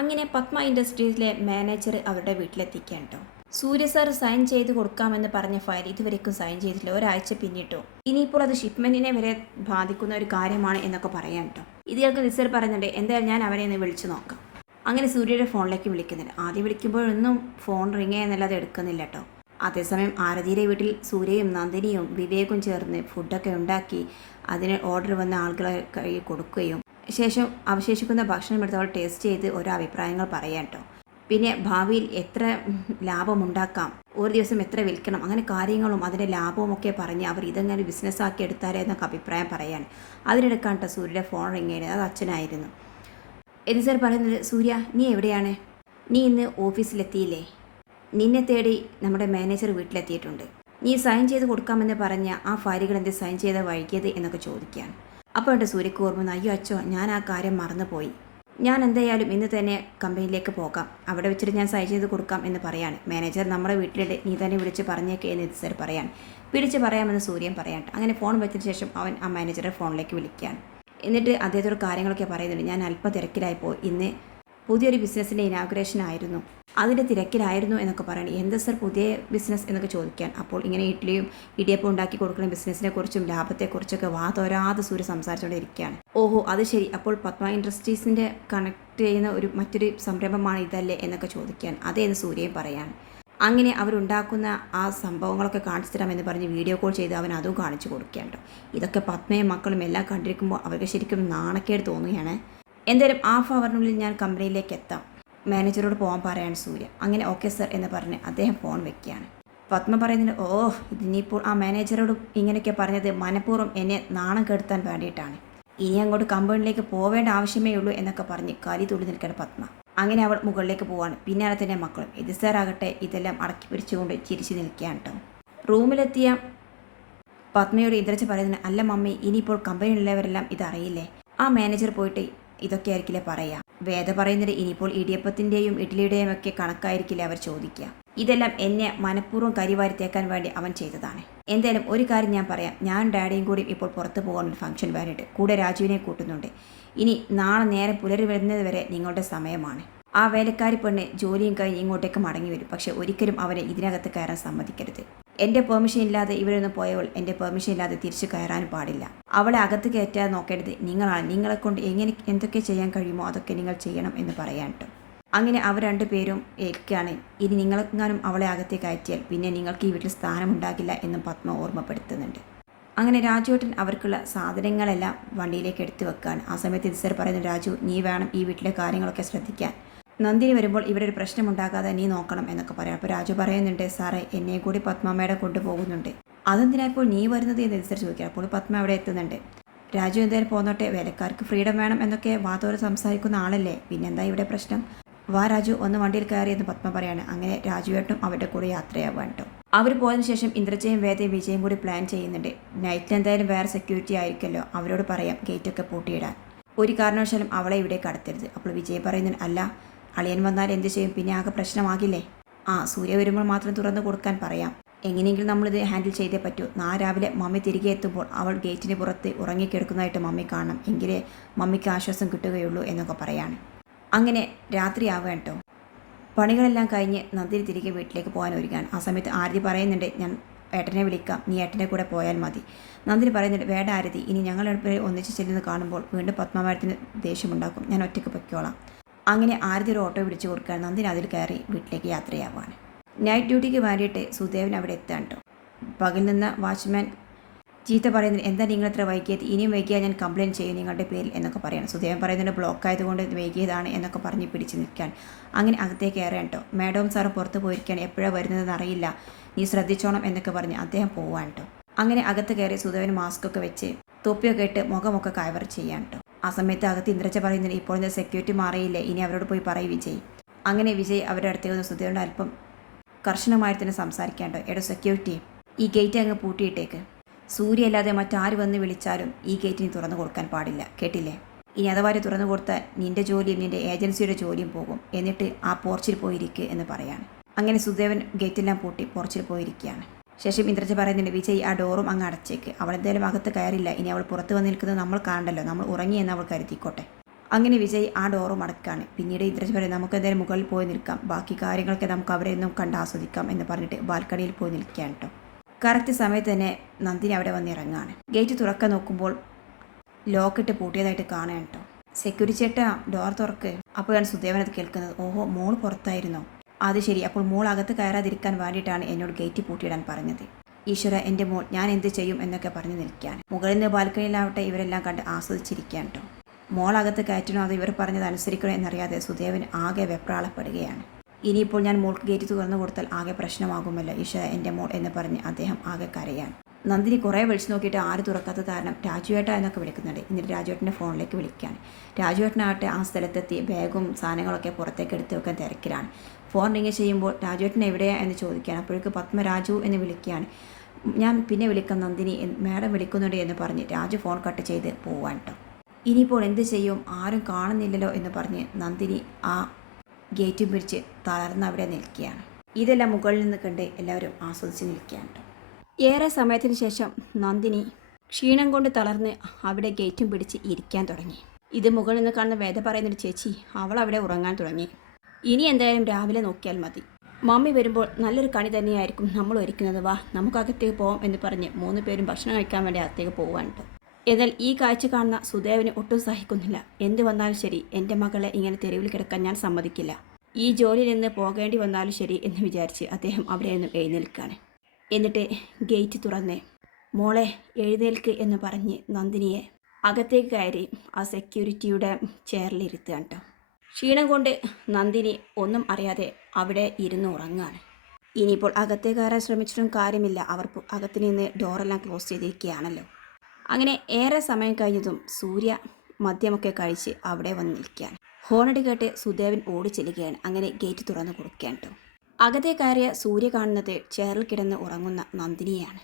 അങ്ങനെ പത്മ ഇൻഡസ്ട്രീസിലെ മാനേജർ അവരുടെ വീട്ടിലെത്തിക്കാൻ കേട്ടോ സൂര്യ സാർ സൈൻ ചെയ്ത് കൊടുക്കാമെന്ന് പറഞ്ഞ ഫയൽ ഇതുവരേക്കും സൈൻ ചെയ്തില്ല. ഒരാഴ്ച പിന്നിട്ടു. ഇനിയിപ്പോൾ അത് ഷിപ്മെന്റിനെ വരെ ബാധിക്കുന്ന ഒരു കാര്യമാണ് എന്നൊക്കെ പറയാൻ കേട്ടോ ഇത് കേൾക്ക് നിസർ പറയുന്നുണ്ട് എന്തായാലും ഞാൻ അവരെ ഒന്ന് വിളിച്ചു നോക്കാം. അങ്ങനെ സൂര്യയുടെ ഫോണിലേക്ക് വിളിക്കുന്നുണ്ട്. ആദ്യം വിളിക്കുമ്പോഴൊന്നും ഫോൺ റിങ് എന്നല്ലാതെ എടുക്കുന്നില്ല കേട്ടോ അതേസമയം ആരതിയുടെ വീട്ടിൽ സൂര്യയും നന്ദിനിയും വിവേകും ചേർന്ന് ഫുഡൊക്കെ ഉണ്ടാക്കി അതിന് ഓർഡർ വന്ന ആളുകളെ കൈ കൊടുക്കുകയും ശേഷം അവശേഷിക്കുന്ന ഭക്ഷണം എടുത്ത് അവൾ ടേസ്റ്റ് ചെയ്ത് ഓരോ അഭിപ്രായങ്ങൾ പറയാം കേട്ടോ പിന്നെ ഭാവിയിൽ എത്ര ലാഭം ലാഭമുണ്ടാക്കാം ഒരു ദിവസം എത്ര വിൽക്കണം അങ്ങനെ കാര്യങ്ങളും അതിന്റെ ലാഭവും ഒക്കെ പറഞ്ഞ് അവർ ഇതെങ്ങനെ ബിസിനസ്സാക്കി എടുത്താലേ എന്നൊക്കെ അഭിപ്രായം പറയാൻ. അതിനിടക്കാണ് കേട്ടോ സൂര്യയുടെ ഫോൺ റിങ് ചെയ്യുന്നത്. അത് അച്ഛനായിരുന്നു. എന്ത് സാർ പറയുന്നത്? സൂര്യ നീ എവിടെയാണ്? നീ ഇന്ന് ഓഫീസിലെത്തിയില്ലേ? നിന്നെ തേടി നമ്മുടെ മാനേജർ വീട്ടിലെത്തിയിട്ടുണ്ട്. നീ സൈൻ ചെയ്ത് കൊടുക്കാമെന്ന് പറഞ്ഞ ആ ഫയലുകൾ എന്ത് സൈൻ ചെയ്ത് വൈകിയത് എന്നൊക്കെ ചോദിക്കുകയാണ്. അപ്പോൾ എന്റെ സൂര്യക്ക് ഓർമ്മ അയ്യോ അച്ഛോ ഞാൻ ആ കാര്യം മറന്നുപോയി. ഞാൻ എന്തായാലും ഇന്ന് തന്നെ കമ്പനിയിലേക്ക് പോകാം. അവിടെ വെച്ചിട്ട് ഞാൻ സൈൻ ചെയ്ത് കൊടുക്കാം എന്ന് പറയാണ്. മാനേജർ നമ്മുടെ വീട്ടിലുണ്ട് നീ തന്നെ വിളിച്ച് പറഞ്ഞേക്കേ എന്ന് സാർ പറയാൻ വിളിച്ച് പറയാമെന്ന് സൂര്യൻ പറയാണ്ട് അങ്ങനെ ഫോൺ വെച്ചതിന് ശേഷം അവൻ ആ മാനേജറെ ഫോണിലേക്ക് വിളിക്കുകയാണ്. എന്നിട്ട് അദ്ദേഹത്തോട് കാര്യങ്ങളൊക്കെ പറയുന്നുണ്ട്. ഞാൻ അല്പം തിരക്കിലായിപ്പോയി ഇന്ന് പുതിയൊരു ബിസിനസ്സിന്റെ ഇനാഗുറേഷൻ ആയിരുന്നു. അതിന്റെ തിരക്കിലായിരുന്നു എന്നൊക്കെ പറയണം. എന്താ സർ പുതിയ ബിസിനസ് എന്നൊക്കെ ചോദിക്കാൻ? അപ്പോൾ ഇങ്ങനെ ഇഡ്ഡലിയും ഇടിയപ്പം ഉണ്ടാക്കി കൊടുക്കുന്ന ബിസിനസ്സിനെ കുറിച്ചും ലാഭത്തെക്കുറിച്ചൊക്കെ വാ തോരാതെ സൂര്യ സംസാരിച്ചുകൊണ്ടിരിക്കുകയാണ് ഓഹോ അത് ശരി. അപ്പോൾ പത്മ ഇൻഡസ്ട്രീസിന്റെ കണക്ട് ചെയ്യുന്ന ഒരു മറ്റൊരു സംരംഭമാണ് ഇതല്ലേ എന്നൊക്കെ ചോദിക്കാൻ. അതേ എന്ന് സൂര്യയും പറയാൻ അങ്ങനെ അവരുണ്ടാക്കുന്ന ആ സംഭവങ്ങളൊക്കെ കാണിച്ചു തരാമെന്ന് പറഞ്ഞ് വീഡിയോ കോൾ ചെയ്ത് അവൻ അതും കാണിച്ചു കൊടുക്കുകയാണ് ഇതൊക്കെ പത്മയും മക്കളും എല്ലാം കണ്ടിരിക്കുമ്പോൾ അവർക്ക് ശരിക്കും നാണക്കേട് തോന്നുകയാണ്. എന്തായാലും ഹാഫ് അവറിനുള്ളിൽ ഞാൻ കമ്പനിയിലേക്ക് എത്താം. മാനേജറോട് പോകാൻ പറയാണ് സൂര്യ. അങ്ങനെ ഓക്കെ സർ എന്ന് പറഞ്ഞ് അദ്ദേഹം ഫോൺ വെക്കുകയാണ്. പത്മ പറയുന്നത് ഓ ഇതിനിപ്പോൾ ആ മാനേജറോട് ഇങ്ങനെയൊക്കെ പറഞ്ഞത് മനഃപൂർവം എന്നെ നാണം കെടുത്താൻ വേണ്ടിയിട്ടാണ്. ഇനി അങ്ങോട്ട് കമ്പനിയിലേക്ക് പോവേണ്ട ആവശ്യമേ ഉള്ളൂ എന്നൊക്കെ പറഞ്ഞ് കലി തുള്ളി നിൽക്കുന്ന പത്മ അങ്ങനെ അവൾ മുകളിലേക്ക് പോവാണ്. പിന്നാലെ തന്നെ മക്കളും. ഇത് സാറാകട്ടെ ഇതെല്ലാം അടക്കി പിടിച്ചുകൊണ്ട് ചിരിച്ചു നിൽക്കുകയാണ് കേട്ടോ റൂമിലെത്തിയ പത്മയോട് ഇന്ദ്രച്ച് പറയുന്നത് അല്ല മമ്മി ഇനിയിപ്പോൾ കമ്പനിയിലുള്ളവരെല്ലാം ഇതറിയില്ലേ? ആ മാനേജർ പോയിട്ട് ഇതൊക്കെ ആയിരിക്കില്ലേ പറയാ? വേദ പറയുന്നത് ഇനിയിപ്പോൾ ഇടിയപ്പത്തിന്റെയും ഇഡ്ഡലിയുടെയും ഒക്കെ കണക്കായിരിക്കില്ല അവർ ചോദിക്കുക. ഇതെല്ലാം എന്നെ മനഃപൂർവം കരിവാരി തേക്കാൻ വേണ്ടി അവൻ ചെയ്തതാണ്. എന്തായാലും ഒരു കാര്യം ഞാൻ പറയാം. ഞാൻ ഡാഡിയും കൂടി ഇപ്പോൾ പുറത്തു പോകാൻ ഫംഗ്ഷൻ വേണ്ടിയിട്ട്. കൂടെ രാജുവിനെ കൂട്ടുന്നുണ്ട്. ഇനി നാളെ നേരെ പുലരി വരുന്നത് വരെ നിങ്ങളുടെ സമയമാണ്. ആ വേലക്കാരി പെണ്ണ് ജോലിയും കഴിഞ്ഞ് ഇങ്ങോട്ടേക്ക് മടങ്ങി വരും. പക്ഷെ ഒരിക്കലും അവരെ ഇതിനകത്ത് കയറാൻ സമ്മതിക്കരുത്. എന്റെ പെർമിഷൻ ഇല്ലാതെ ഇവരൊന്ന് പോയവൾ എന്റെ പെർമിഷൻ ഇല്ലാതെ തിരിച്ചു കയറാൻ പാടില്ല. അവളെ അകത്ത് കയറ്റാൻ നോക്കേണ്ടത് നിങ്ങളാണ്. നിങ്ങളെ കൊണ്ട് എങ്ങനെ എന്തൊക്കെ ചെയ്യാൻ കഴിയുമോ അതൊക്കെ നിങ്ങൾ ചെയ്യണം എന്ന് പറയാൻ അങ്ങനെ അവർ രണ്ടുപേരും ഏൽക്കുകയാണ് ഇനി നിങ്ങളെങ്ങാനും അവളെ അകത്തേക്ക് കയറ്റിയാൽ പിന്നെ നിങ്ങൾക്ക് ഈ വീട്ടിൽ സ്ഥാനമുണ്ടാകില്ല എന്നും പത്മ ഓർമ്മപ്പെടുത്തുന്നുണ്ട്. അങ്ങനെ രാജുവേട്ടൻ അവർക്കുള്ള സാധനങ്ങളെല്ലാം വണ്ടിയിലേക്ക് എടുത്തു വെക്കാൻ ആ സമയത്ത് ഇത് സർ പറയുന്നു രാജു നീ വേണം ഈ വീട്ടിലെ കാര്യങ്ങളൊക്കെ ശ്രദ്ധിക്കാൻ. നന്ദിനി വരുമ്പോൾ ഇവിടെ ഒരു പ്രശ്നമുണ്ടാകാതെ നീ നോക്കണം എന്നൊക്കെ പറയാം. അപ്പോൾ രാജു പറയുന്നുണ്ട് സാറേ എന്നെ കൂടി പത്മാമ്മയുടെ കൊണ്ടുപോകുന്നുണ്ട് അതെന്തിനാ ഇപ്പോൾ നീ വരുന്നത് എന്നനുസരിച്ച് ചോദിക്കുക അപ്പോൾ പത്മ അവിടെ എത്തുന്നുണ്ട്. രാജു എന്തായാലും പോന്നോട്ടെ വേലക്കാർക്ക് ഫ്രീഡം വേണം എന്നൊക്കെ വാതോരെ സംസാരിക്കുന്ന ആളല്ലേ? പിന്നെന്താ ഇവിടെ പ്രശ്നം? വാ രാജു ഒന്ന് വണ്ടിയിൽ കയറി എന്ന് പത്മ പറയാണ്. അങ്ങനെ രാജുവേട്ടും അവരുടെ കൂടെ യാത്രയാവാൻ കേട്ടോ. അവർ പോയതിന് ശേഷം ഇന്ദ്രജയും വേദയും വിജയും കൂടി പ്ലാൻ ചെയ്യുന്നുണ്ട്. നൈറ്റിൽ എന്തായാലും വേറെ സെക്യൂരിറ്റി ആയിരിക്കുമല്ലോ. അവരോട് പറയാം ഗേറ്റൊക്കെ പൂട്ടിയിടാൻ. ഒരു കാരണവശാലും അവളെ ഇവിടെ കടത്തരുത് അപ്പോൾ വിജയ് പറയുന്നുണ്ട് അല്ല അളിയൻ വന്നാൽ എന്ത് ചെയ്യും? പിന്നെ ആകെ പ്രശ്നമാകില്ലേ? ആ സൂര്യ വരുമ്പോൾ മാത്രം തുറന്നു കൊടുക്കാൻ പറയാം. എങ്ങനെയെങ്കിലും നമ്മളിത് ഹാൻഡിൽ ചെയ്തേ പറ്റൂ. നാളെ രാവിലെ മമ്മി തിരികെ എത്തുമ്പോൾ അവൾ ഗേറ്റിന് പുറത്ത് ഉറങ്ങിക്കിടക്കുന്നതായിട്ട് മമ്മി കാണണം. എങ്കിലേ മമ്മിക്ക് ആശ്വാസം കിട്ടുകയുള്ളൂ എന്നൊക്കെ പറയാണ്. അങ്ങനെ രാത്രിയാവുക കേട്ടോ പണികളെല്ലാം കഴിഞ്ഞ് നന്ദിനി തിരികെ വീട്ടിലേക്ക് പോകാൻ ഒരുങ്ങാൻ ആ സമയത്ത് ആരതി പറയുന്നുണ്ട് ഞാൻ ഏട്ടനെ വിളിക്കാം. നീ ഏട്ടന്റെ കൂടെ പോയാൽ മതി. നന്ദിനി പറയുന്നുണ്ട് വേട ആരതി. ഇനി ഞങ്ങൾ ഒന്നിച്ച് ചെല്ലുന്നത് കാണുമ്പോൾ വീണ്ടും പത്മാമരത്തിന് ദേഷ്യമുണ്ടാക്കും ഞാൻ ഒറ്റയ്ക്ക് പൊയ്ക്കോളാം. അങ്ങനെ ആരതി ഒരു ഓട്ടോ പിടിച്ചു കൊടുക്കാൻ നന്ദിനി അതിൽ കയറി വീട്ടിലേക്ക് യാത്രയാവാണ് നൈറ്റ് ഡ്യൂട്ടിക്ക് മാറിയിട്ട് സുദേവൻ അവിടെ എത്താൻ കേട്ടോ. പകൽ നിന്ന് വാച്ച്മാൻ ചീത്ത പറയുന്നത് എന്താ നിങ്ങൾ ഇത്ര വൈകിയത്? ഇനിയും വൈകിയാൽ ഞാൻ കംപ്ലയിന്റ് ചെയ്യും നിങ്ങളുടെ പേരിൽ എന്നൊക്കെ പറയണം. സുദേവൻ പറയുന്നുണ്ട് ബ്ലോക്ക് ആയതുകൊണ്ട് വൈകിയതാണ് എന്നൊക്കെ പറഞ്ഞ് പിടിച്ച് നിൽക്കാൻ അങ്ങനെ അകത്തേക്ക് കയറാൻ കേട്ടോ. മാഡവും സാറും പുറത്ത് പോയിരിക്കുകയാണ് എപ്പോഴാണ് വരുന്നതെന്ന് അറിയില്ല. നീ ശ്രദ്ധിച്ചോണം എന്നൊക്കെ പറഞ്ഞ് അദ്ദേഹം പോവാൻ കേട്ടോ. അങ്ങനെ അകത്ത് കയറി സുദേവൻ മാസ്ക് ഒക്കെ വെച്ച് തൊപ്പിയൊക്കെ ഇട്ട് മുഖമൊക്കെ കൈവർ ചെയ്യാൻ കേട്ടോ. ആ സമയത്ത് അകത്ത് ഇന്ദ്രജ പറയുന്നത് ഇപ്പോൾ ഇന്ന് സെക്യൂരിറ്റി മാറിയില്ലേ? ഇനി അവരോട് പോയി പറയും വിജയ്. അങ്ങനെ വിജയ് അവരുടെ അടുത്തേക്ക് ഒന്ന് സുദേവന്റെ അല്പം കർശനമായി തന്നെ സംസാരിക്കാൻ കേട്ടോ എടോ സെക്യൂരിറ്റി ഈ ഗേറ്റ് അങ്ങ് പൂട്ടിയിട്ടേക്ക്. സൂര്യ അല്ലാതെ മറ്റാര് വന്ന് വിളിച്ചാലും ഈ ഗേറ്റിന് തുറന്നു കൊടുക്കാൻ പാടില്ല. കേട്ടില്ലേ? ഇനി അഥവാ തുറന്നു കൊടുത്താൽ നിന്റെ ജോലിയും നിന്റെ ഏജൻസിയുടെ ജോലിയും പോകും. എന്നിട്ട് ആ പോർച്ചിൽ പോയിരിക്കുക എന്ന് പറയാണ്. അങ്ങനെ സുദേവൻ ഗേറ്റെല്ലാം പൂട്ടി പോർച്ചിൽ പോയിരിക്കുകയാണ്. ശേഷം ഇന്ദ്രജ പറയുന്നുണ്ട് വിജയ് ആ ഡോറും അങ്ങ് അടച്ചേക്ക്. അവൾ എന്തായാലും അകത്ത് കയറില്ല. ഇനി അവൾ പുറത്ത് വന്ന് നിൽക്കുന്നത് നമ്മൾ കാണണ്ടല്ലോ. നമ്മൾ ഉറങ്ങി എന്ന് അവൾ കരുതിക്കോട്ടെ. അങ്ങനെ വിജയ് ആ ഡോറും അടക്കാണ്. പിന്നീട് ഇന്ദ്രജ് പറയും നമുക്ക് എന്തായാലും മുകളിൽ പോയി നിൽക്കാം. ബാക്കി കാര്യങ്ങളൊക്കെ നമുക്ക് അവരെ ഒന്നും കണ്ട് ആസ്വദിക്കാം എന്ന് പറഞ്ഞിട്ട് ബാൽക്കണിയിൽ പോയി നിൽക്കുകയാണ് കേട്ടോ. കറക്റ്റ് സമയത്ത് തന്നെ നന്ദിനി അവിടെ വന്ന് ഇറങ്ങാണ് ഗേറ്റ് തുറക്കാൻ നോക്കുമ്പോൾ ലോക്കിട്ട് പൂട്ടിയതായിട്ട് കാണാൻ കേട്ടോ. സെക്യൂരിറ്റി ചേട്ടാ ഡോർ തുറക്ക്. അപ്പോഴാണ് സുദേവൻ അത് കേൾക്കുന്നത് ഓഹോ മോൾ പുറത്തായിരുന്നോ? അത് ശരി അപ്പോൾ മോൾ അകത്ത് കയറാതിരിക്കാൻ വേണ്ടിയിട്ടാണ് എന്നോട് ഗേറ്റ് പൂട്ടിയിടാൻ പറഞ്ഞത്. ഈശ്വര എന്റെ മോൾ ഞാൻ എന്ത് ചെയ്യും എന്നൊക്കെ പറഞ്ഞു നിൽക്കുകയാണ്. മുകളിൽ നിന്ന് ബാൽക്കണിയിലാവട്ടെ ഇവരെല്ലാം കണ്ട് ആസ്വദിച്ചിരിക്കുകയാണ് കേട്ടോ മോൾ അകത്ത് കയറ്റണോ അത് ഇവർ പറഞ്ഞത് അനുസരിക്കണോ എന്നറിയാതെ സുദേവൻ ആകെ വെപ്രാളപ്പെടുകയാണ്. ഇനിയിപ്പോൾ ഞാൻ മോൾക്ക് ഗേറ്റ് തുറന്നു കൊടുത്താൽ ആകെ പ്രശ്നമാകുമല്ലോ ഈശ്വര എന്റെ മോൾ എന്ന് പറഞ്ഞ് അദ്ദേഹം ആകെ കരയാണ്. നന്ദിനി കുറേ വിളിച്ചു നോക്കിയിട്ട് ആര് തുറക്കാത്ത കാരണം രാജുവേട്ട എന്നൊക്കെ വിളിക്കുന്നുണ്ട്. എന്നിട്ട് രാജുവേട്ടന്റെ ഫോണിലേക്ക് വിളിക്കുകയാണ്. രാജുവേട്ടനാകട്ടെ ആ സ്ഥലത്തെത്തി ബാഗും സാധനങ്ങളൊക്കെ പുറത്തേക്ക് എടുത്ത് വെക്കാൻ തിരക്കിലാണ്. ഫോൺ ചെയ്യുമ്പോൾ രാജുവേട്ടൻ എവിടെയാ എന്ന് ചോദിക്കുകയാണ്. അപ്പോഴേക്ക് പത്മരാജു എന്ന് വിളിക്കുകയാണ്. ഞാൻ പിന്നെ വിളിക്കാം നന്ദിനി. മാഡം വിളിക്കുന്നുണ്ട് എന്ന് പറഞ്ഞ് രാജു ഫോൺ കട്ട് ചെയ്ത് പോവാൻ കേട്ടോ ഇനിയിപ്പോൾ എന്ത് ചെയ്യും? ആരും കാണുന്നില്ലല്ലോ എന്ന് പറഞ്ഞ് നന്ദിനി ആ ഗേറ്റും പിടിച്ച് തളർന്ന് അവിടെ നിൽക്കുകയാണ്. ഇതെല്ലാം മുകളിൽ നിന്ന് കണ്ട് എല്ലാവരും ആസ്വദിച്ച് നിൽക്കുകയാണ് ഏറെ സമയത്തിന് ശേഷം നന്ദിനി ക്ഷീണം കൊണ്ട് തളർന്ന് അവിടെ ഗേറ്റും പിടിച്ച് ഇരിക്കാൻ തുടങ്ങി. ഇത് മുകളിൽ നിന്ന് കാണുന്ന വേദ പറയുന്നൊരു ചേച്ചി അവൾ അവിടെ ഉറങ്ങാൻ തുടങ്ങി. ഇനി എന്തായാലും രാവിലെ നോക്കിയാൽ മതി. മമ്മി വരുമ്പോൾ നല്ലൊരു കണി തന്നെയായിരിക്കും നമ്മൾ ഒരുക്കുന്നത്. വാ നമുക്ക് അകത്തേക്ക് പോവാം എന്ന് പറഞ്ഞ് മൂന്ന് പേരും ഭക്ഷണം കഴിക്കാൻ വേണ്ടി അകത്തേക്ക് പോവാനുണ്ട്. എന്നാൽ ഈ കാഴ്ച കാണുന്ന സുദേവന് ഒട്ടും സഹിക്കുന്നില്ല. എന്ത് വന്നാലും ശരി എന്റെ മകളെ ഇങ്ങനെ തെരുവിൽ കിടക്കാൻ ഞാൻ സമ്മതിക്കില്ല. ഈ ജോലിയിൽ നിന്ന് പോകേണ്ടി വന്നാലും ശരി എന്ന് വിചാരിച്ച് അദ്ദേഹം അവിടെ നിന്നും എഴുന്നേൽക്കാണ് എന്നിട്ട് ഗേറ്റ് തുറന്ന് മോളെ എഴുന്നേൽക്ക് എന്ന് പറഞ്ഞ് നന്ദിനിയെ അകത്തേക്ക് കയറി ആ സെക്യൂരിറ്റിയുടെ ചെയറിലിരുത്തുകയാണ് കേട്ടോ. ക്ഷീണം കൊണ്ട് നന്ദിനി ഒന്നും അറിയാതെ അവിടെ ഇരുന്ന് ഉറങ്ങാണ് ഇനിയിപ്പോൾ അകത്തെ കയറാൻ ശ്രമിച്ചിട്ടും കാര്യമില്ല. അവർ അകത്ത് നിന്ന് ഡോറെല്ലാം ക്ലോസ് ചെയ്തിരിക്കുകയാണല്ലോ. അങ്ങനെ ഏറെ സമയം കഴിഞ്ഞതും സൂര്യ മദ്യമൊക്കെ കഴിച്ച് അവിടെ വന്ന് നിൽക്കുകയാണ്. ഹോണടി കേട്ട് സുദേവൻ ഓടി ചെല്ലുകയാണ്. അങ്ങനെ ഗേറ്റ് തുറന്നു കൊടുക്കുകയാണ് കേട്ടോ. അകത്തെ കയറിയ സൂര്യ കാണുന്നത് ചേറിൽ കിടന്ന് ഉറങ്ങുന്ന നന്ദിനിയാണ്.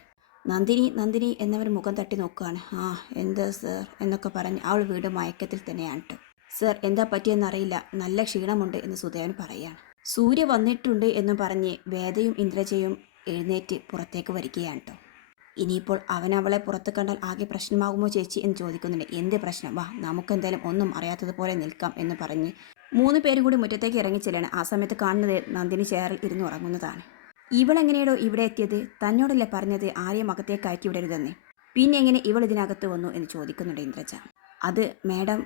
നന്ദിനി നന്ദിനി എന്നവർ മുഖം തട്ടി നോക്കുകയാണ്. ആ എന്താ സർ? എന്നൊക്കെ പറഞ്ഞ് അവൾ വീട് മയക്കത്തിൽ തന്നെയാണ് കേട്ടോ. സർ എന്താ പറ്റിയെന്നറിയില്ല നല്ല ക്ഷീണമുണ്ട് എന്ന് സുദേവൻ പറയുകയാണ് സൂര്യ വന്നിട്ടുണ്ട് എന്ന് പറഞ്ഞ് വേദയും ഇന്ദ്രജയും എഴുന്നേറ്റ് പുറത്തേക്ക് വരികയാണ് കേട്ടോ ഇനിയിപ്പോൾ അവൻ അവളെ പുറത്ത് കണ്ടാൽ ആകെ പ്രശ്നമാകുമോ ചേച്ചി എന്ന് ചോദിക്കുന്നുണ്ട്. എന്ത് പ്രശ്നം? വാ നമുക്കെന്തായാലും ഒന്നും അറിയാത്തതുപോലെ നിൽക്കാം എന്ന് പറഞ്ഞ് മൂന്ന് പേരും കൂടി മുറ്റത്തേക്ക് ഇറങ്ങി ഇറങ്ങിച്ചെല്ലാണ് ആ സമയത്ത് കാണുന്നത് നന്ദിനി ചെയറിൽ ഇരുന്ന് ഉറങ്ങുന്നതാണ്. ഇവളെങ്ങനെയാണോ ഇവിടെ എത്തിയത്? തന്നോടല്ലേ പറഞ്ഞത് ആരെയും അകത്തേക്ക് കയറ്റി വിടരുതെന്ന്. പിന്നെ എങ്ങനെ ഇവൾ ഇതിനകത്ത് വന്നു എന്ന് ചോദിക്കുന്നുണ്ട് ഇന്ദ്രജ. അത് മാഡം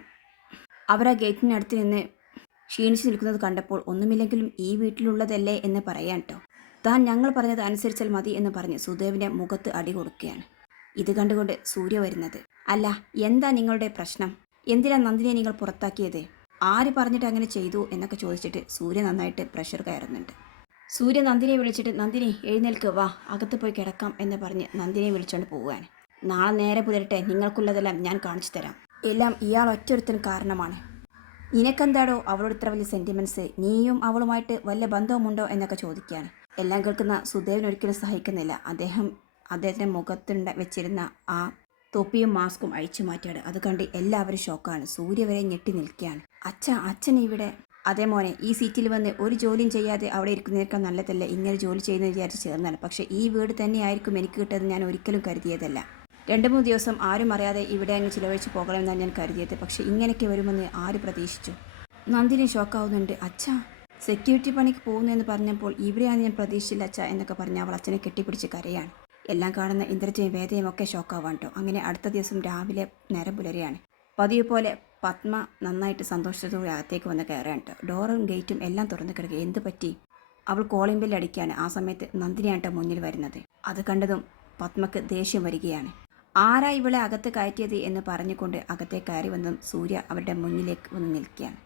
അവർ ആ ഗേറ്റിനടുത്ത് നിന്ന് ക്ഷീണിച്ച് നിൽക്കുന്നത് കണ്ടപ്പോൾ ഒന്നുമില്ലെങ്കിലും ഈ വീട്ടിലുള്ളതല്ലേ എന്ന് പറയാൻ കേട്ടോ താൻ ഞങ്ങൾ പറഞ്ഞത് അനുസരിച്ചാൽ മതി എന്ന് പറഞ്ഞ് സുദേവിന്റെ മുഖത്ത് അടി കൊടുക്കുകയാണ്. ഇത് കണ്ടുകൊണ്ട് സൂര്യ വരുന്നത്. അല്ല എന്താ നിങ്ങളുടെ പ്രശ്നം? എന്തിനാ നന്ദിനിയെ നിങ്ങൾ പുറത്താക്കിയത്? ആര് പറഞ്ഞിട്ട് അങ്ങനെ ചെയ്തു എന്നൊക്കെ ചോദിച്ചിട്ട് സൂര്യ നന്നായിട്ട് പ്രഷർ കയറുന്നുണ്ട്. സൂര്യ നന്ദിനിയെ വിളിച്ചിട്ട് നന്ദിനി എഴുന്നേൽക്ക് വാ അകത്ത് പോയി കിടക്കാം എന്ന് പറഞ്ഞ് നന്ദിനിയെ വിളിച്ചുകൊണ്ട് പോവുകയാണ്. നാളെ നേരെ പുലരട്ടെ നിങ്ങൾക്കുള്ളതെല്ലാം ഞാൻ കാണിച്ചു തരാം. എല്ലാം ഇയാൾ ഒറ്റൊരുത്തിനും കാരണമാണ്. നിനക്കെന്താടോ അവളോട് ഇത്ര വലിയ സെന്റിമെന്റ്സ് നീയും അവളുമായിട്ട് വല്ല ബന്ധവുമുണ്ടോ എന്നൊക്കെ ചോദിക്കുകയാണ്. എല്ലാം കേൾക്കുന്ന സുദേവൻ ഒരിക്കലും സഹിക്കുന്നില്ല. അദ്ദേഹം അദ്ദേഹത്തിന്റെ മുഖത്തുണ്ട വെച്ചിരുന്ന ആ തൊപ്പിയും മാസ്കും അഴിച്ചു മാറ്റിയാണ്. അത് കണ്ട് എല്ലാവരും ഷോക്കാണ്. സൂര്യ വരെ ഞെട്ടി നിൽക്കുകയാണ്. അച്ഛ അച്ഛൻ ഇവിടെ. അതേ മോനെ ഈ സീറ്റിൽ വന്ന് ഒരു ജോലിയും ചെയ്യാതെ അവിടെ ഇരിക്കുന്നതിനേക്കാൾ നല്ലതല്ല? ഇങ്ങനെ ജോലി ചെയ്യുന്നത് വിചാരിച്ച് ചേർന്നാണ് പക്ഷേ ഈ വീട് തന്നെയായിരിക്കും എനിക്ക് കിട്ടുന്നത് ഞാൻ ഒരിക്കലും കരുതിയതല്ല. രണ്ട് മൂന്ന് ദിവസം ആരും അറിയാതെ ഇവിടെ അങ്ങ് ചിലവഴിച്ച് പോകണമെന്നാണ് ഞാൻ കരുതിയത്. പക്ഷേ ഇങ്ങനെയൊക്കെ വരുമെന്ന് ആര് പ്രതീക്ഷിച്ചു? നന്ദിനി ഷോക്കാവുന്നുണ്ട്. അച്ഛാ സെക്യൂരിറ്റി പണിക്ക് പോകുന്നു എന്ന് പറഞ്ഞപ്പോൾ ഇവിടെയാണ് ഞാൻ പ്രതീക്ഷിച്ചില്ല അച്ഛ എന്നൊക്കെ പറഞ്ഞ് അവൾ അച്ഛനെ കെട്ടിപ്പിടിച്ച് കരയാണ്. എല്ലാം കാണുന്ന ഇന്ദ്രജയും വേദയും ഒക്കെ ഷോക്കാവാൻ കേട്ടോ അങ്ങനെ അടുത്ത ദിവസം രാവിലെ നേരം പുലരെയാണ് പതിവ് പോലെ പത്മ നന്നായിട്ട് സന്തോഷത്തോടെ അകത്തേക്ക് വന്ന് കയറാൻ കേട്ടോ. ഡോറും ഗേറ്റും എല്ലാം തുറന്ന് കിടക്കുക. എന്ത് പറ്റി? അവൾ കോളിംഗ് ബെല്ല് ആ സമയത്ത് നന്ദിനിയാണ് മുന്നിൽ വരുന്നത്. അത് കണ്ടതും പത്മക്ക് ദേഷ്യം വരികയാണ്. ആരാ ഇവളെ അകത്ത് കയറ്റിയത് എന്ന് പറഞ്ഞുകൊണ്ട് അകത്തെ കയറി വന്നതും സൂര്യ അവരുടെ മുന്നിലേക്ക് വന്ന് നിൽക്കുകയാണ്.